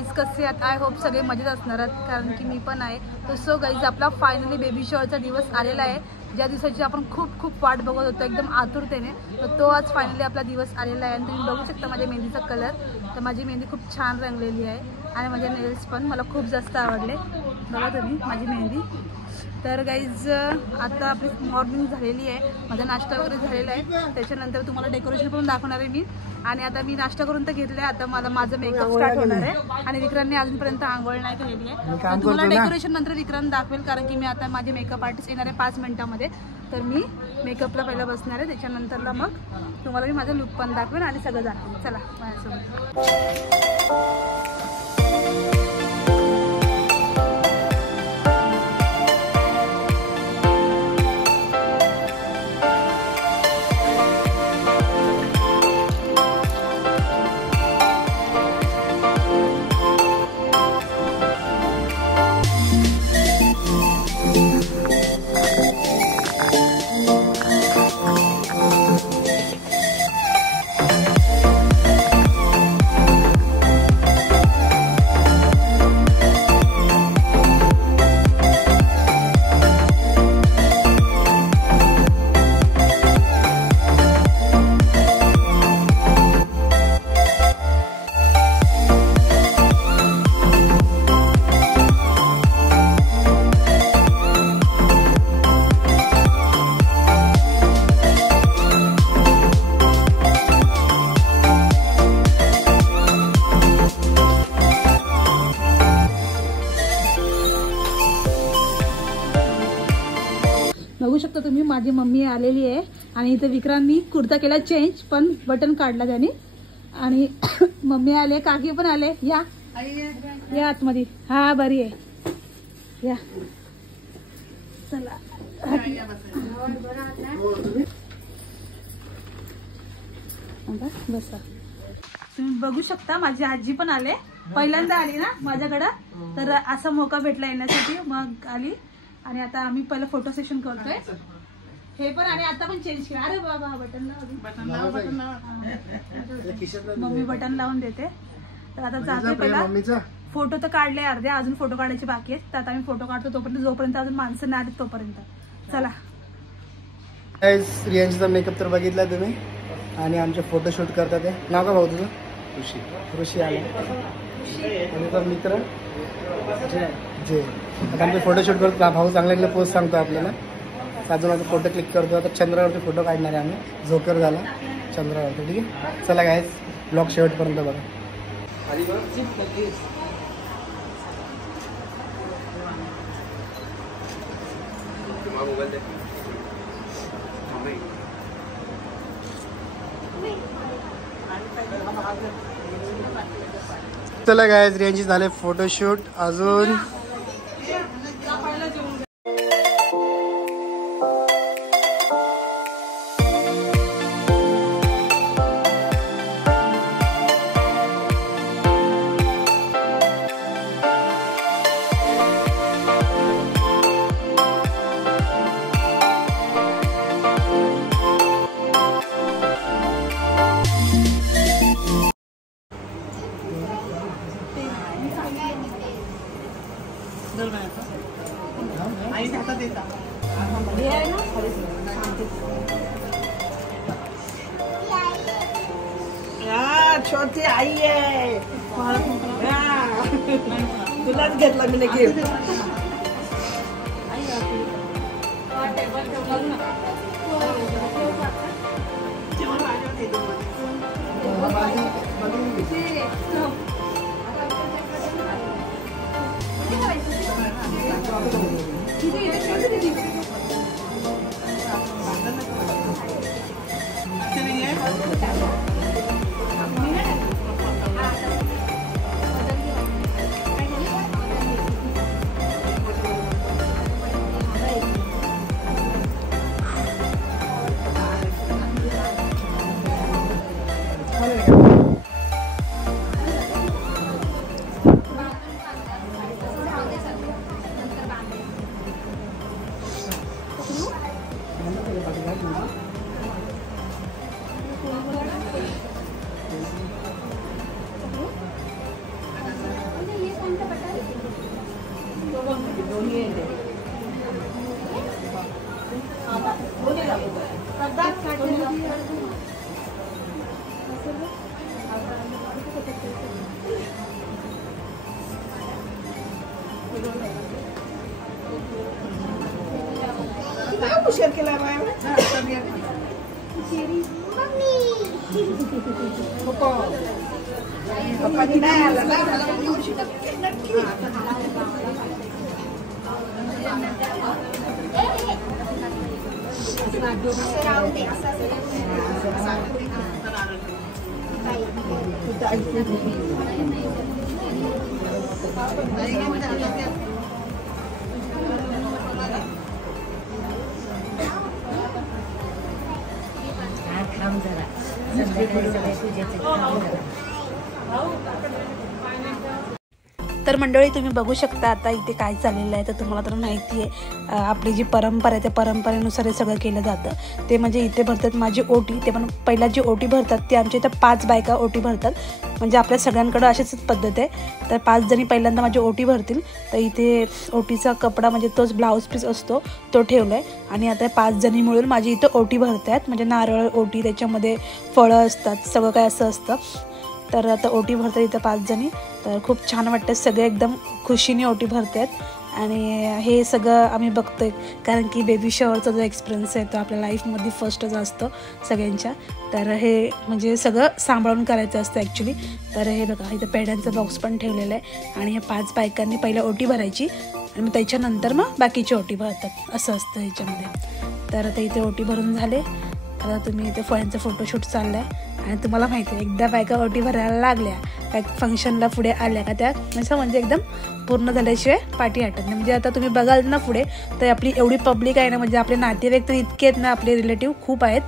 Guys कसे आहेत? I hope सगळे मजेत असणार आहेत, कारण की मी पण आहे. तर सो गाईज आपला फायनली बेबी शॉवरचा दिवस आलेला आहे, ज्या दिवसाची आपण खूप खूप वाट बघत होतो एकदम आतुरतेने. तर तो आज फायनली आपला दिवस आलेला आहे. आणि तुम्ही बघू शकता माझ्या मेहंदीचा कलर. तर माझी मेहंदी खूप छान रंगलेली आहे आणि माझे नेल्स पण मला खूप जास्त आवडले. बघा तुम्ही माझी मेहंदी. तर गाईज आता आपली मॉर्निंग झालेली आहे, माझा नाश्ता वगैरे झालेला आहे. त्याच्यानंतर तुम्हाला डेकोरेशन पण दाखवणार आहे मी. आणि आता मी नाश्ता करून तर घेतलं आहे, आता मला माझं मेकअप स्टार्ट होणार आहे. आणि विक्रांतने अजूनपर्यंत आंघोळ नाही केलेली आहे. तर तुम्हाला डेकोरेशन नंतर विक्रांत दाखवेल, कारण की मी आता माझे मेकअप आर्टिस्ट येणार आहे 5 मिनिटामध्ये. तर मी मेकअपला पहिला बसणार आहे, त्याच्यानंतरला मग तुम्हाला मी माझा लुक पण दाखवेल आणि सगळं दाखवेल. चला माझ्यासोबत. बघू शकता तुम्ही माझी मम्मी आलेली आहे. आणि इथे विक्रांतनी कुर्ता केला चेंज, पण बटन काढला त्याने. आणि मम्मी आले, काकी पण आले. या या आतमध्ये. हा बरी आहे, या चला बसा. तुम्ही बघू शकता माझी आजी पण आले, पहिल्यांदा आली ना माझ्याकडं, तर असा मौका भेटला येण्यासाठी मग आली. आणि आता आम्ही पहिलं फोटो सेशन करतोय हे पण. आणि आता पण चेंज केलं. अरे बाबा बटन लाव, मम्मी बटन लावून देते. तर आता जाते पहिला. फोटो तर काढले अर्धे, अजून फोटो काढायचे बाकी आहेत. तर आता आम्ही फोटो काढतो तोपर्यंत, जोपर्यंत अजून माणसं नाही आली तोपर्यंत. चला रियांशीचा मेकअप तर बघितला तुम्ही. आणि आमचे फोटोशूट करतात. ते नाव का भाऊ तुझं? ऋषी आला. आणि तो मित्र जे. आता आमचे फोटोशूट करतो. भाऊ चांगले पोस्ट सांगतो आपल्याला. अजून आता फोटो क्लिक करतो. आता चंद्रावरती फोटो काढणार आहे आम्ही. झोकर झाला चंद्रावरती. ठीक आहे, चला काय ब्लॉग शेवटपर्यंत बघा. चला गायज रियांची झाले फोटोशूट. अजून छोटी आई आहे, तुलाच घेतला मी गिफ्ट. उशीर केला पप्पानी नाही आला ना तर मंडळी तुम्ही बघू शकता आता इथे काय चाललेलं आहे. तर तुम्हाला तर माहिती आहे आपली जी परंपरा आहे त्या परंपरेनुसार हे सगळं केलं जातं. ते म्हणजे इथे भरतात माझी ओटी. ते पण पहिला जी ओटी भरतात ती आमच्या इथं 5 बायका ओटी भरतात. म्हणजे आपल्या सगळ्यांकडं अशीच पद्धत आहे. तर 5 जणी पहिल्यांदा माझी ओटी भरतील. तर इथे ओटीचा कपडा म्हणजे तोच ब्लाऊज पीस असतो तो ठेवला आहे. आणि आता 5 जणी मिळून माझी इथं ओटी भरतात. म्हणजे नारळ ओटी, त्याच्यामध्ये फळं असतात, सगळं काय असं असतं. तर आता ओटी भरतात इथं 5 जणी. तर खूप छान वाटतं, सगळे एकदम खुशीने ओटी भरतात. आणि हे सगळं आम्ही बघतोय कारण की बेबी शॉवरचा जो एक्सपिरियन्स आहे तो आपल्या लाईफमध्ये फर्स्टच असतो सगळ्यांच्या. तर हे म्हणजे सगळं सांभाळून करायचं असतं ॲक्च्युली. तर हे बघा इथं पेढ्यांचा बॉक्स पण ठेवलेला आहे. आणि ह्या 5 बायकांनी पहिला ओटी भरायची आणि मग त्याच्यानंतर मग बाकीची ओटी भरतात असं असतं ह्याच्यामध्ये. तर आता इथे ओटी भरून झाले. आता तुम्ही इथे फळ्यांचा फोटोशूट चालला आहे. आणि तुम्हाला माहिती आहे एकदा बायका ओटी भरायला लागल्या काय फंक्शनला पुढे आल्या का त्या म्हणजे एकदम पूर्ण झाल्याशिवाय पाठी हटत नाही. म्हणजे आता तुम्ही बघाल ना पुढे तर आपली एवढी पब्लिक आहे ना, म्हणजे आपले नातेवाईक तर इतके आहेत ना, आपले रिलेटिव्ह खूप आहेत.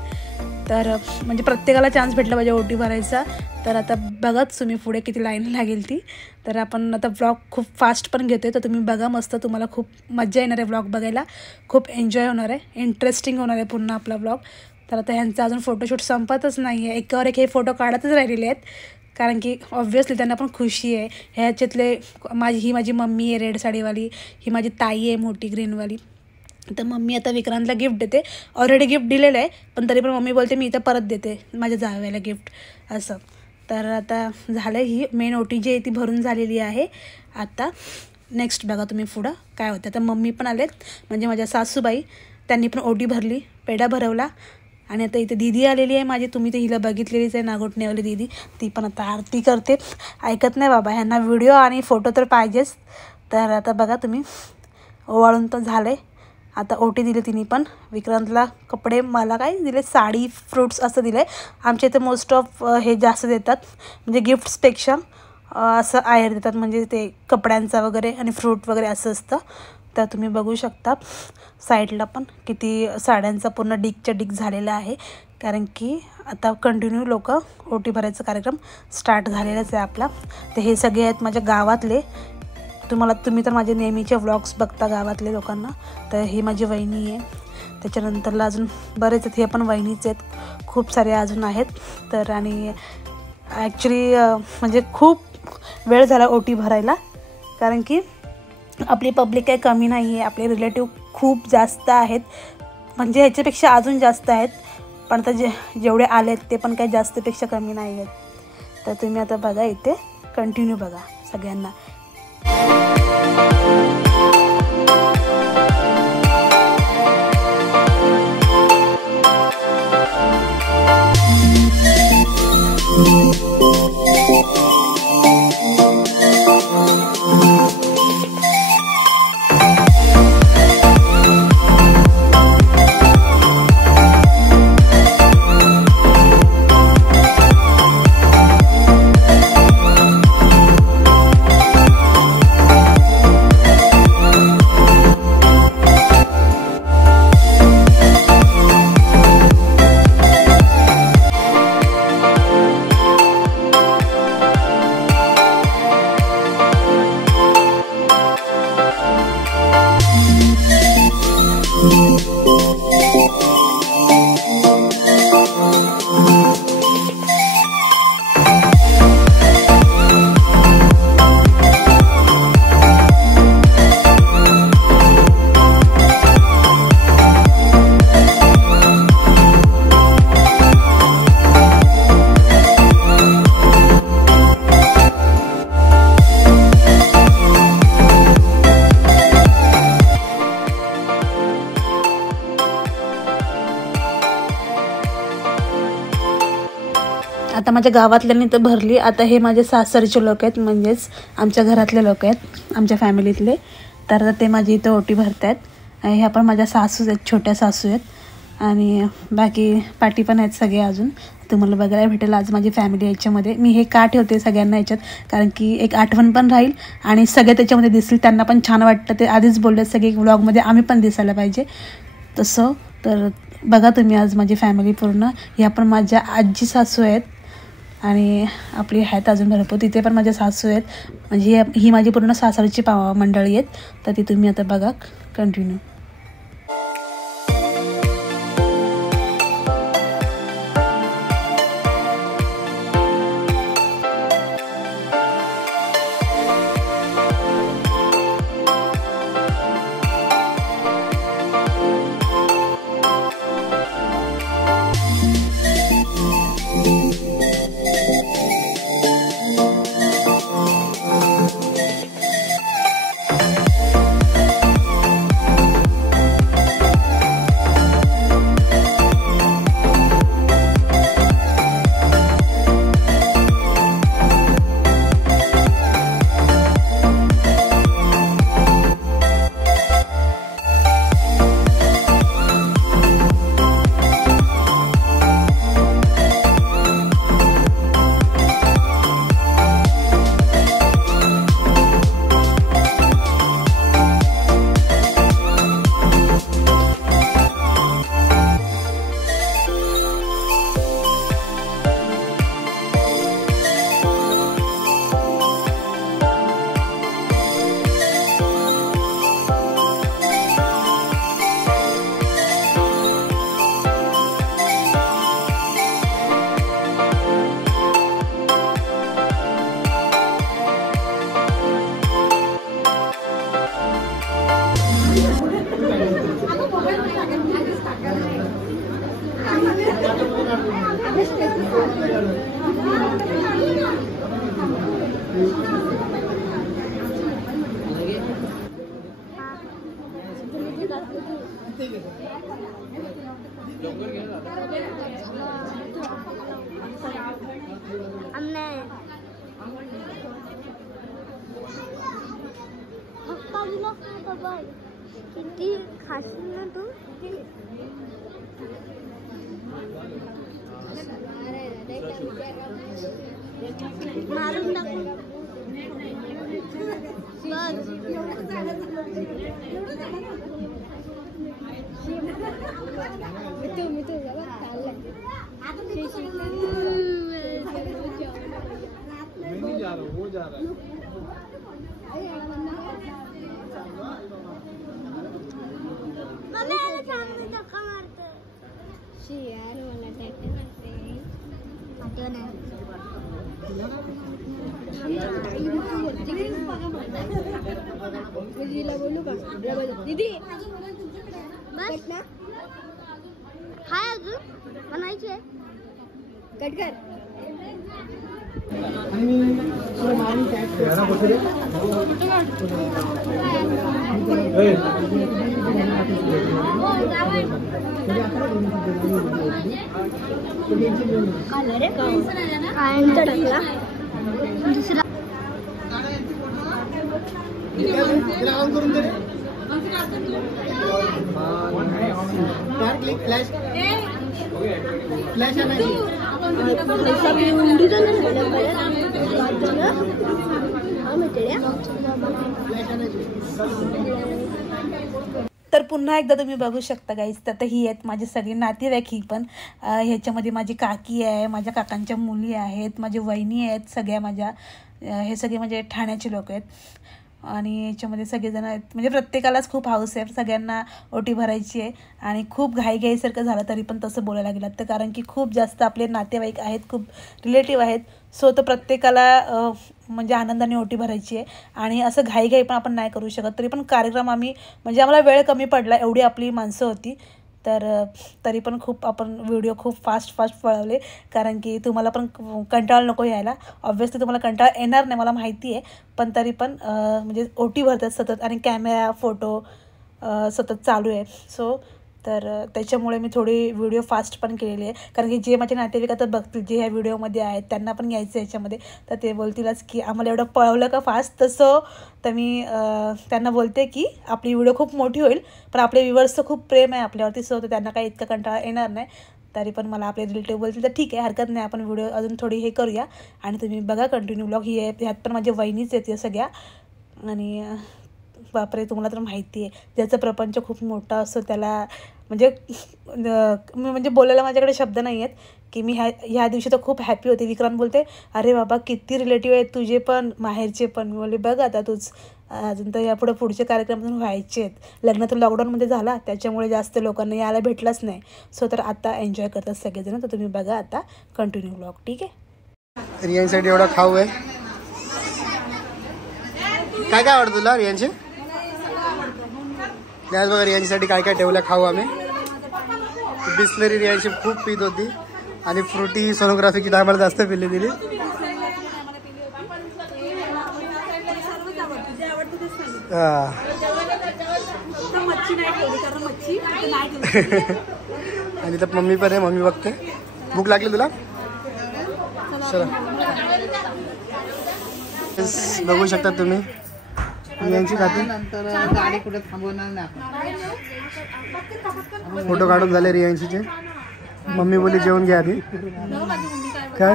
तर म्हणजे प्रत्येकाला चान्स भेटला पाहिजे ओटी भरायचा. तर आता बघाच तुम्ही पुढे किती लाईन लागेल ती. तर आपण आता व्लॉग खूप फास्ट पण घेतो आहे. तर तुम्ही बघा मस्त, तुम्हाला खूप मजा येणार आहे व्लॉग बघायला. खूप एन्जॉय होणार आहे, इंटरेस्टिंग होणार आहे पूर्ण आपला व्लॉग. तर आता ह्यांचा अजून फोटोशूट संपतच नाही आहे. एकावर एक हे फोटो काढतच राहिलेले आहेत कारण की ऑब्व्हियसली त्यांना पण खुशी आहे. ह्याच्यातले ही माझी मम्मी आहे रेड साडीवाली, ही माझी ताई आहे मोठी ग्रीनवाली. तर मम्मी आता विक्रांतला गिफ्ट देते. ऑलरेडी गिफ्ट दिलेलं आहे पण तरी पण मम्मी बोलते मी इथं परत देते माझ्या जावयाला गिफ्ट असं. तर आता झालं, ही मेन ओटी जी आहे ती भरून झालेली आहे. आता नेक्स्ट बघा तुम्ही पुढं काय होतं. आता मम्मी पण आलेत म्हणजे माझ्या सासूबाई, त्यांनी पण ओटी भरली, पेढा भरवला. आणि आता इथे दीदी आलेली आहे माझी. तुम्ही तर हिला बघितलेलीच आहे, नागोठणेवाली दीदी. ती पण आता आरती करते. ऐकत नाही बाबा, ह्यांना व्हिडिओ आणि फोटो तर पाहिजेच. तर आता बघा तुम्ही ओवाळून तर झालं आहे. आता ओटी दिली तिने पण. विक्रांतला कपडे, मला काय दिले साडी फ्रूट्स असं दिलं आहे. आमच्या इथे मोस्ट ऑफ हे जास्त देतात म्हणजे गिफ्ट्सपेक्षा असं आहेर देतात, म्हणजे ते कपड्यांचा वगैरे आणि फ्रूट वगैरे असं असतं. तर तुम्ही बघू शकता साईडला पण किती साड्यांचा पूर्ण डिकच्या डिक झालेला आहे. कारण की आता कंटिन्यू लोक ओटी भरायचा कार्यक्रम स्टार्ट झालेलाच आहे आपला. तर हे सगळे आहेत माझ्या गावातले. तुम्ही तर माझे नेहमीचे व्लॉग्स बघता गावातले लोकांना. तर ही माझी वहिनी आहे. त्याच्यानंतरला अजून बरेच आहेत, हे पण वहिनीचे आहेत, खूप सारे अजून आहेत. तर आणि ॲक्च्युली म्हणजे खूप वेळ झाला ओटी भरायला कारण की आपली पब्लिक काही कमी नाही आहे. आपले रिलेटिव्ह खूप जास्त आहेत, म्हणजे ह्याच्यापेक्षा अजून जास्त आहेत. पण आता जेवढे आलेत ते पण काही जास्तपेक्षा कमी नाही आहेत. तर तुम्ही आता बघा इथे कंटिन्यू बघा सगळ्यांना. आता माझ्या गावातल्यांनी तर भरली. आता हे माझे सासरचे लोक आहेत, म्हणजेच आमच्या घरातले लोक आहेत, आमच्या फॅमिलीतले. तर ते माझी इथं ओटी भरत आहेत. ह्या पण माझ्या सासूच आहेत, छोट्या सासू आहेत. आणि बाकी पाठी पण आहेत सगळे. अजून तुम्हाला बघायला भेटेल आज माझी फॅमिली याच्यामध्ये. मी हे का ठेवते सगळ्यांना याच्यात, कारण की एक आठवण पण राहील आणि सगळे त्याच्यामध्ये दिसतील, त्यांना पण छान वाटतं. ते आधीच बोलले सगळे व्लॉगमध्ये आम्ही पण दिसायला पाहिजे तसं. तर बघा तुम्ही आज माझी फॅमिली पूर्ण. ह्या पण माझ्या आजी सासू आहेत आणि आपली आहेत अजून भरपूर. तिथे पण माझ्या सासू आहेत, म्हणजे ही माझी पूर्ण सासरची मंडळी आहेत. तर ती तुम्ही आता बघा कंटिन्यू. किती खाशील ना तू. मारून टाकून वो जा रहा है. मला याला चांगली धक्का मारतो. यार मला धक्का मारते. आठवण आहे. दीदीला बोलू का? दीदी बस ना. हाय अजून बनायची आहे. कट कर. टाकला दुसरा फ्लॅश तर पुन्हा एकदा तुम्ही बघू शकता गाईज. तर ही आहेत माझी सगळी नातेवाईक. ही पण ह्याच्यामध्ये माझी काकी आहे, माझ्या काकांच्या मुली आहेत, माझी वहिनी आहेत सगळ्या माझ्या. हे सगळे म्हणजे ठाण्याचे लोक आहेत आणि याच्यामध्ये सगळेजण आहेत. म्हणजे प्रत्येकालाच खूप हाऊस आहे, सगळ्यांना ओटी भरायची आहे. आणि खूप घाईसारखं झालं तरी पण तसं बोलायला गेलं तर, कारण की खूप जास्त आपले नातेवाईक आहेत, खूप रिलेटिव्ह आहेत. सो तर प्रत्येकाला म्हणजे आनंदाने ओटी भरायची आहे. आणि असं घाई पण आपण नाही करू शकत. तरी पण कार्यक्रम आम्ही म्हणजे आम्हाला वेळ कमी पडला, एवढी आपली माणसं होती. तर तरी पण खूप आपण व्हिडिओ खूप फास्ट पळवले, कारण की तुम्हाला पण कंटाळा नको यायला. ऑब्व्हियसली तुम्हाला कंटाळा येणार नाही मला माहिती आहे, पण तरी पण म्हणजे ओटी भरतात सतत आणि कॅमेरा फोटो सतत चालू आहे. सो तर त्याच्यामुळे मी थोडी व्हिडिओ फास्ट पण केलेली आहे, कारण की जे माझे नातेवाईक आता बघतील जे ह्या व्हिडिओमध्ये आहेत त्यांना पण यायचं याच्यामध्ये, तर ते बोलतीलच की आम्हाला एवढं पळवलं का फास्ट. तसं तर मी त्यांना बोलते की आपली व्हिडिओ खूप मोठी होईल, पण आपले व्ह्युअर्सचं खूप प्रेम आहे आपल्यावरती, सो तर त्यांना काही इतका कंटाळा येणार नाही. तरी पण मला आपले रिलेटिव्ह बोलतील तर ठीक आहे, हरकत नाही, आपण व्हिडिओ अजून थोडी हे करूया. आणि तुम्ही बघा कंटिन्यू व्लॉग. ही ह्यात पण माझ्या वहिनीच येते सगळ्या. आणि बापरे, तुम्हाला तर माहिती आहे ज्याचा प्रपंच खूप मोठा असतो त्याला म्हणजे बोलायला माझ्याकडे शब्द नाही आहेत की मी ह्या दिवशी तर खूप हॅपी होते. विक्रांत बोलते अरे बाबा किती रिलेटिव्ह आहेत तुझे पण माहेरचे पण. मी बोलले बघ आता तूच अजून तर यापुढे पुढचे कार्यक्रम व्हायचे आहेत. लग्न तर लॉकडाऊनमध्ये झाला त्याच्यामुळे जास्त लोकांना यायला भेटलंच नाही. सो तर आता एन्जॉय करतात सगळेजण. तर तुम्ही बघा आता कंटिन्यू व्लॉग. ठीक आहे. रियांसाठी एवढा खाऊ आहे. काय काय आवडतं तुला रियांचे? त्याच बघा रियांसाठी काय काय ठेवलं खाऊ आम्ही. बिस्लरी रियांची खूप पीत होती आणि फ्रुटी सोनोग्राफीची टायमाला जास्त पिल्ली दिली. आणि तर मम्मी पण आहे, मम्मी बघते. भूक लागली तुला? चला बघू शकता तुम्ही यांची खाते. गाडी कुठे थांबवणार नाही. फोटो काढून झाले रियांशीचे. मम्मी बोलली जेवण घ्या आधी. काय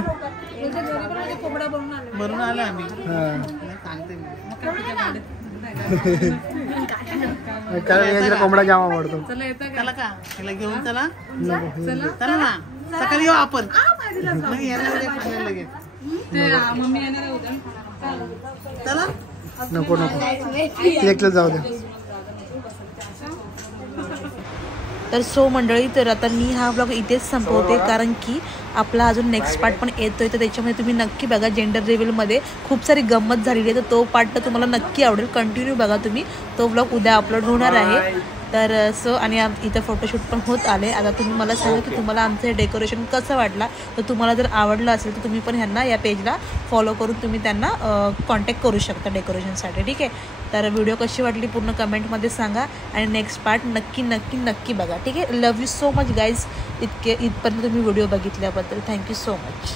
भरून आलो आम्ही. कारण रियांशीला कोंबडा जाम आवडतो. चला का त्याला घेऊन चला चला ना सकाळी येऊ आपण. चला नको नको एकलं जाऊ दे. तर सो मंडळी, तर आता मी हा ब्लॉग इथेच संपवते, कारण की आपला अजून नेक्स्ट पार्ट पण येतोय. तर त्याच्यामध्ये तुम्ही नक्की बघा. जेंडर रिव्हीलमध्ये खूप सारी गंमत झालेली आहे, तर तो पार्ट तर तुम्हाला नक्की आवडेल. कंटिन्यू बघा तुम्ही. तो ब्लॉग उद्या अपलोड होणार आहे. तर सो आणि इथं फोटोशूट पण होत आले. आता तुम्ही मला सांगा की तुम्हाला आमचं हे डेकोरेशन कसं वाटलं. तर तुम्हाला जर आवडलं असेल तर तुम्ही पण ह्यांना या पेजला फॉलो करून तुम्ही त्यांना कॉन्टॅक्ट करू शकता डेकोरेशनसाठी. ठीक आहे. तर व्हिडिओ कशी वाटली पूर्ण कमेंटमध्ये सांगा आणि नेक्स्ट पार्ट नक्की नक्की नक्की बघा. ठीक आहे. Love you so much guys. इतपर्यंत तुम्ही व्हिडिओ बघितल्याबद्दल थँक्यू सो मच.